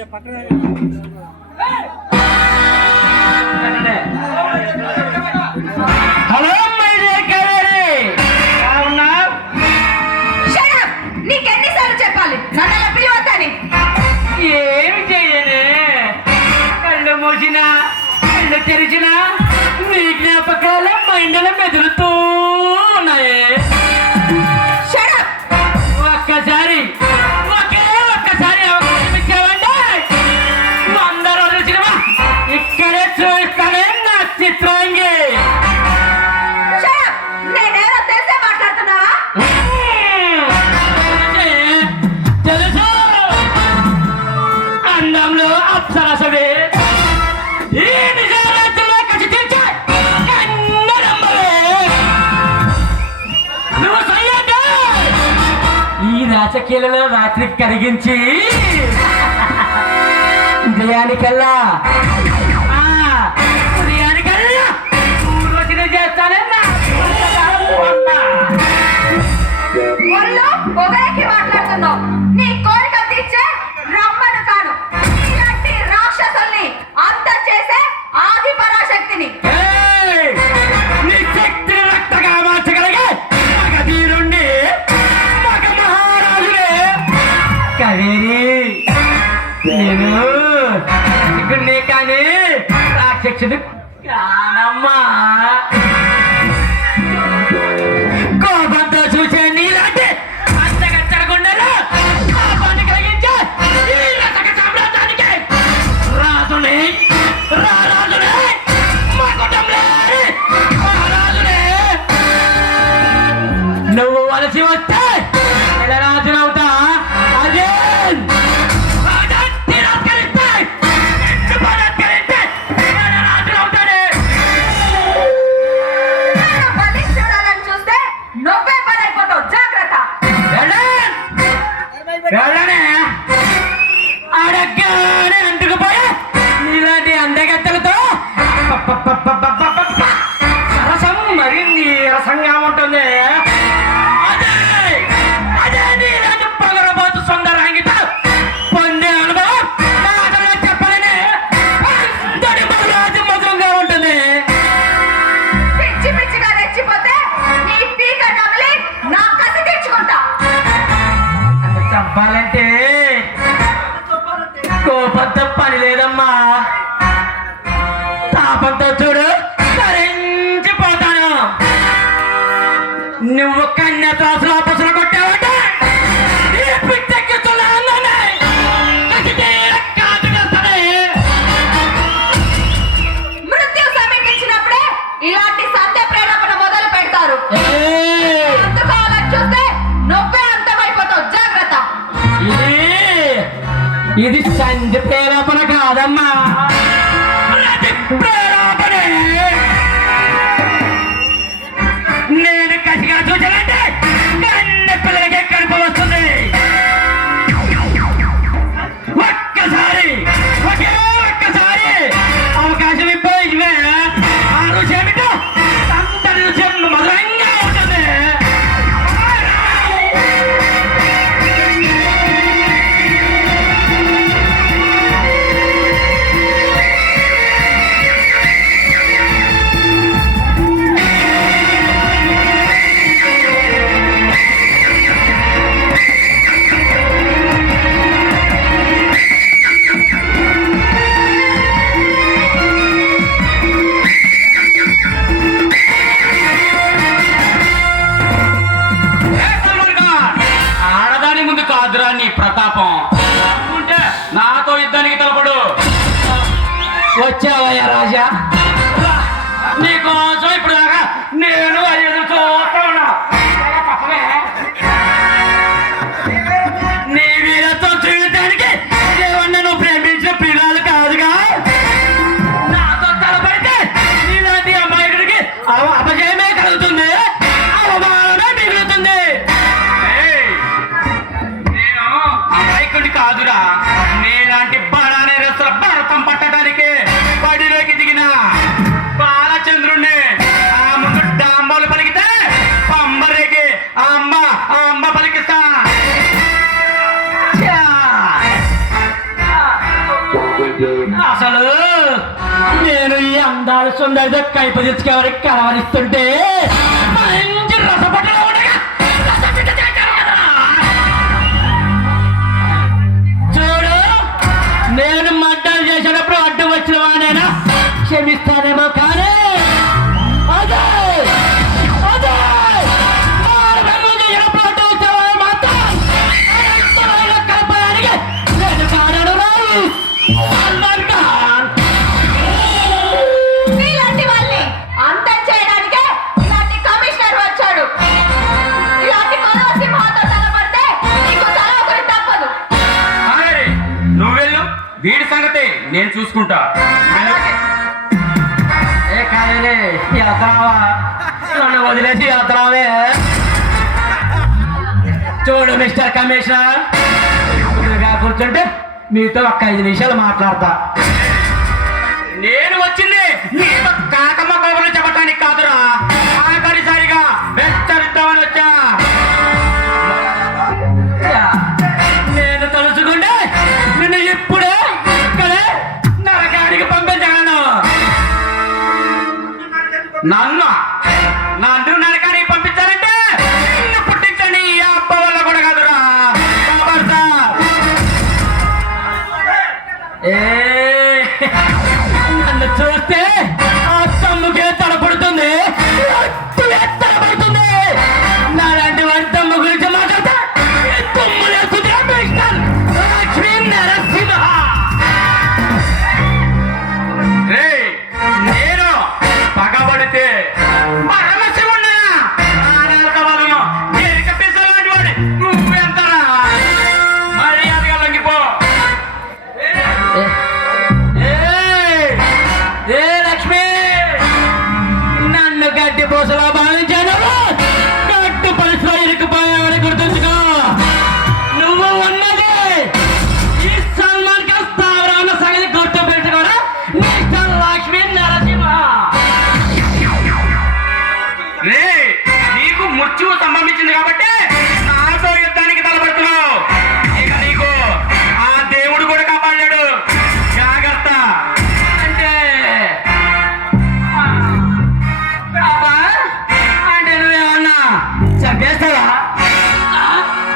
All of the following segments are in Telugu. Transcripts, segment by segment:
హలో నీకెన్నిసార్లు చెప్పాలి నన్ను పిలవద్దని? ఏమి చెయ్యనే, కళ్ళు మూసినా కళ్ళు తెరిచినా నీ జ్ఞాపకాలు మైండలో మెదులుతూ ఉన్నాయి. ఒక్కసారి ఒక్కసారి అవకాశం ఇచ్చావంటే 100 రోజుల సినిమా ఇక్కడే చూస్తానే నా చిత్రాంగి. నేనేదో తెలిసే మాట్లాడుతున్నావా? తెలుసు, అందంలో అప్సరసవే ఈ నిజారాజ్యంలో కసి తీర్చే కన్నడంబవే నువ్వు సయ్యద్దు. ఈ రాజకీయాలలో రాత్రి కరిగించి ఉదయానికల్లా పూర్వచన చేస్తానన్నా ఒళ్ళు పొగరికి మాట్లాడుతున్నావు. నీ కోరిక తీర్చే రమ్మను కాను, ఇలాంటి రాక్షసుల్ని అంతం చేసే ఆది పరాశక్తిని. నీ శక్తిని రక్తగా మార్చగలిగే మగధీరుణ్ణి, మగ మహారాజులే కవేరి. నేను రక్షకుడినే కానీ రాక్షసుడు కానమ్మా. కోపంతో చూసే నీలాంటి అంతగచ్చడకుండలు కోపాన్ని కలిగించే ఈ రసక సామ్రాజ్యానికి రాజునే, రారాజునే, మకుటంలే మహారాజునే. నువ్వు వలసి వస్తే ఎలా రాజునవుతా? అదే అడగ్గానే అంటుకుపోయా నీలాంటి అందగత్తెలతో సరసం మరి నీరసంగా ఉంటుంది. అదే నీలాంటి పొగరబోతు సుందరాంగితో పొందే అనుభవం మాటలో చెప్పలేని అందరి మధురాతి మధురంగా ఉంటుంది. పిచ్చి పిచ్చిగా రెచ్చిపోతే నీ పీక నమిలి నా కసి తెచ్చుకుంటా. చంపాలంటే కోపంతో పని లేదమ్మా, తాపంతో చూడు తరించిపోతాను. నువ్వు కన్య త్రాసులో పసులు కొట్టావంటే మృత్యు సమీపించినప్పుడే ఇలాంటి సంధ్య ప్రేరేపణ మొదలు పెడతారు. అందుకోవాలని చూస్తే నొప్పే అంతమైపోతావు, జాగ్రత్త. ఇది సంధ్య ప్రేరేపణ కాదమ్మా, ప్రతి ప్రేరేపణే. నేను కసిగా చూసానంటే కన్నె పిల్లలకి కడుపు వస్తుంది. ఒకే ఒక్కసారి అవకాశం ఇవ్వే ఆ రుచి ఏమిటో అంతటి రుచి మధురంగా ఉంటుంది. ప్రతాపం ఉంటే నాతో యుద్ధానికి తలపడు. వచ్చావయ్యా రాజా, నీకోసం ఇప్పుడు దాకా నేను ఎదురు చూస్తున్నా. నీ వీరతో చూడటానికి దేవుణ్ణి నువ్వు ప్రేమించిన పిల్లలు కాదుగా. నాతో తలపడితే నీలాంటి అమ్మాయికి అపజయమే కలుగుతుంది, అవమానమే మిగులుతుంది. కాదురా, నీలాంటి బడానే రస్తుల భరతం పట్టడానికి బడిలోకి దిగిన బాలచంద్రుణ్ణి ఆ ముందు నేను ఈ అందాలు సుందరితో కైపు తెచ్చుకోవడానికి కలవరిస్తుంటే మంచి రసపట్టలో ఉండగా రసపిట్ట చేశారు కదా. చూడు, నేను మడ్డలు చేసేటప్పుడు అడ్డు వచ్చిన వాడైనా క్షమిస్తానేమో, కానీ అదే అదే మార్గంలో చేసినప్పుడు అడ్డు వచ్చేవాడు మాత్రం అనంతమైన కలపడానికి నేను కాడను రావు. సల్మాన్ ఖాన్ మీలాంటి వాళ్ళని అంతం చేయడానికే ఇలాంటి కమిషనర్ వచ్చాడు. ఇలాంటి కొలవ సింహాలతో తలపడితే నీకు తల ఒకటి తప్పదు. అరే, నువ్వెళ్ళు, వీడి సంగతి నేను చూసుకుంటా. అలాగే. ఏ కాయలే యాత్రావా, నన్ను వదిలేసి యాత్రావే. చూడు మిస్టర్ కమిషనర్, కుదురుగా కూర్చుంటే మీతో ఒక్క 5 నిమిషాలు మాట్లాడతా. నేను వచ్చింది నీతో కాకమ్మ గోబులు చెప్పటానికి కాదురా, ఆఖరిసారిగా హెచ్చరిద్దామని వచ్చా. నేను తలుచుకుంటే నిన్ను ఇప్పుడే ఇక్కడే నరకానికి పంపించగలను. నన్ను నరకానికి పంపించారంటే నిన్ను పుట్టించండి ఈ అబ్బ వల్ల కూడా కాదురా బాబర్ సార్. నన్ను చూస్తే ఆ తమ్ముకే తలపడుతుంది, తలపడుతుంది. నాలాంటి వాడి తమ్ము గురించి మాట్లాడితే ఈ తుమ్ములే కుదిరే మిస్టర్ లక్ష్మీ నరసింహ. రేయ్, నేను పగబడితే పరమశివుణ్ణి, ఆనాల్కవలను ఎరిక పిసలాంటి వాడి నువ్వెంతరా? మర్యాదగా లొంగిపో. ఏ లక్ష్మి, నన్ను గడ్డి పూసలా భావించాను, గడ్డు పరిస్థితిలో ఇరుక్కుపోయావని గుర్తుంచుకో. నువ్వు ఉన్నది ఈ సల్మాన్ ఖాన్ స్థావరం ఉన్న సంగతి గుర్తు పెట్టుకోరా మిస్టర్ లక్ష్మీ నరసింహ. రేయ్, నీకు మృత్యువు సంభవించింది కాబట్టి నాతో యుద్ధానికి తలపడుతున్నావు. ఇక నీకు ఆ దేవుడు కూడా కాపాడాడు, జాగ్రత్త. అంటే అబ్బా, అంటే నువ్వేమన్నా చంపేస్తావా?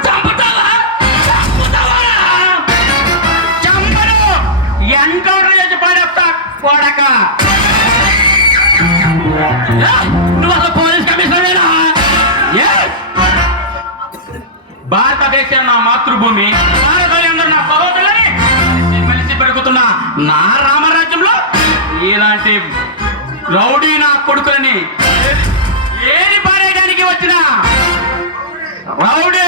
చంపుతావా? చంపుతావా? చంపను, ఎన్కౌంటర్ చేసి పడేస్తా కొడక. నువ్వు అసలు పోలీస్ కమిషనరేనా? భారతదేశం నా మాతృభూమి, భారతీయులందరూ నా సహోదరులని కలిసి పెరుగుతున్న నా రామరాజ్యంలో ఇలాంటి రౌడీ నా కొడుకులని ఏది పారేయడానికి వచ్చిన రౌడీ